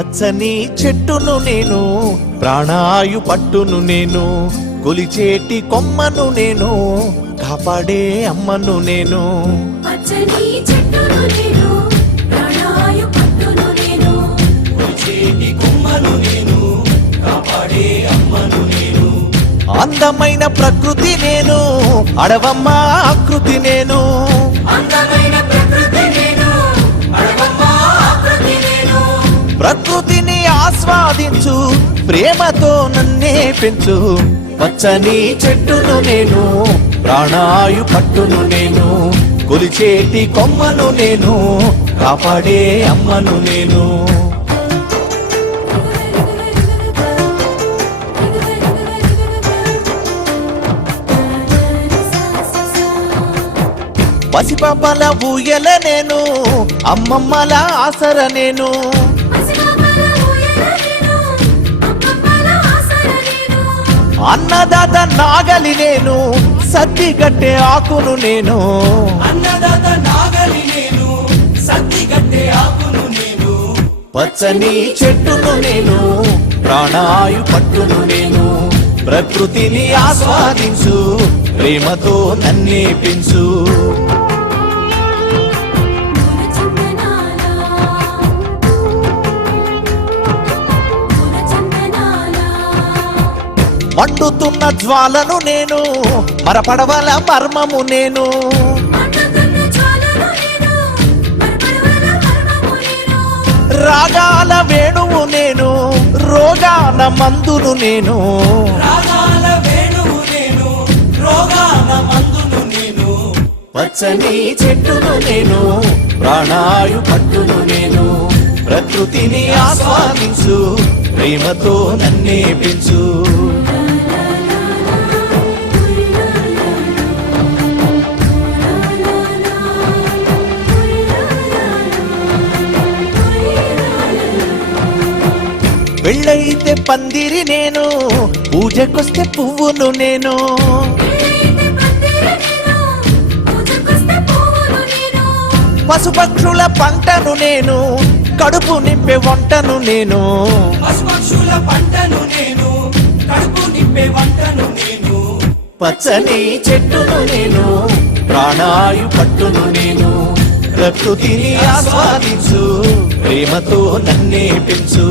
పచ్చని చెట్టును నేను, ప్రాణాయు పట్టును నేను, కొలిచేటి కొమ్మను నేను, కాపాడే అమ్మను నేను. పచ్చని చెట్టును నేను, ప్రాణాయు పట్టును నేను, కొలిచేటి కొమ్మను నేను, కాపాడే అమ్మను నేను. అందమైన ప్రకృతి నేను, అడవమ్మ ఆకృతి నేను. అందమైన ప్రకృతి నేను, అడవమ్మ ఆకృతి నేను. ప్రకృతిని ఆస్వాదించు, ప్రేమతో నన్నే పెంచు. పచ్చని చెట్టును నేను, ప్రాణాయు పట్టును నేను, కొలిచేటి కొమ్మను నేను, కాపాడే అమ్మను నేను. పసిపాపల ఊయల నేను, అమ్మమ్మల ఆసర నేను. పసిపాపల ఊయల నేను, అమ్మమ్మల ఆసర నేను. అన్నదాత నాగలి నేను, సద్దిగట్టే ఆకును నేను. అన్నదాత నాగలి నేను, సద్దిగట్టే ఆకును నేను. పచ్చని చెట్టును నేను, ప్రాణాయు పట్టును నేను, ప్రకృతిని ఆస్వాదించు, ప్రేమతో నన్నే పెంచు. మండుతున్న జ్వాలను నేను, మరపడవల మర్మము నేను. రాగాల వేణువు నేను, రోగాల మందును నేను. రాగాల వేణువు నేను, రోగాల మందును నేను. పచ్చని చెట్టును నేను, ప్రాణాయు పట్టును నేను, ప్రకృతిని ఆస్వాదించు, ప్రేమతో నన్నే పెంచు. పెళ్ళైతే పందిరి నేను, పూజకొస్తే పువ్వును నేను. పశుపక్షుల పంటను నేను, కడుపు నింపే వంటను నేను. పశుపక్షుల పంటను నేను, కడుపు నింపే వంటను నేను. పచ్చని చెట్టును నేను, ప్రాణాయు పట్టును నేను, ప్రకృతిని ఆస్వాదించు, ప్రేమతో నన్నే పెంచు.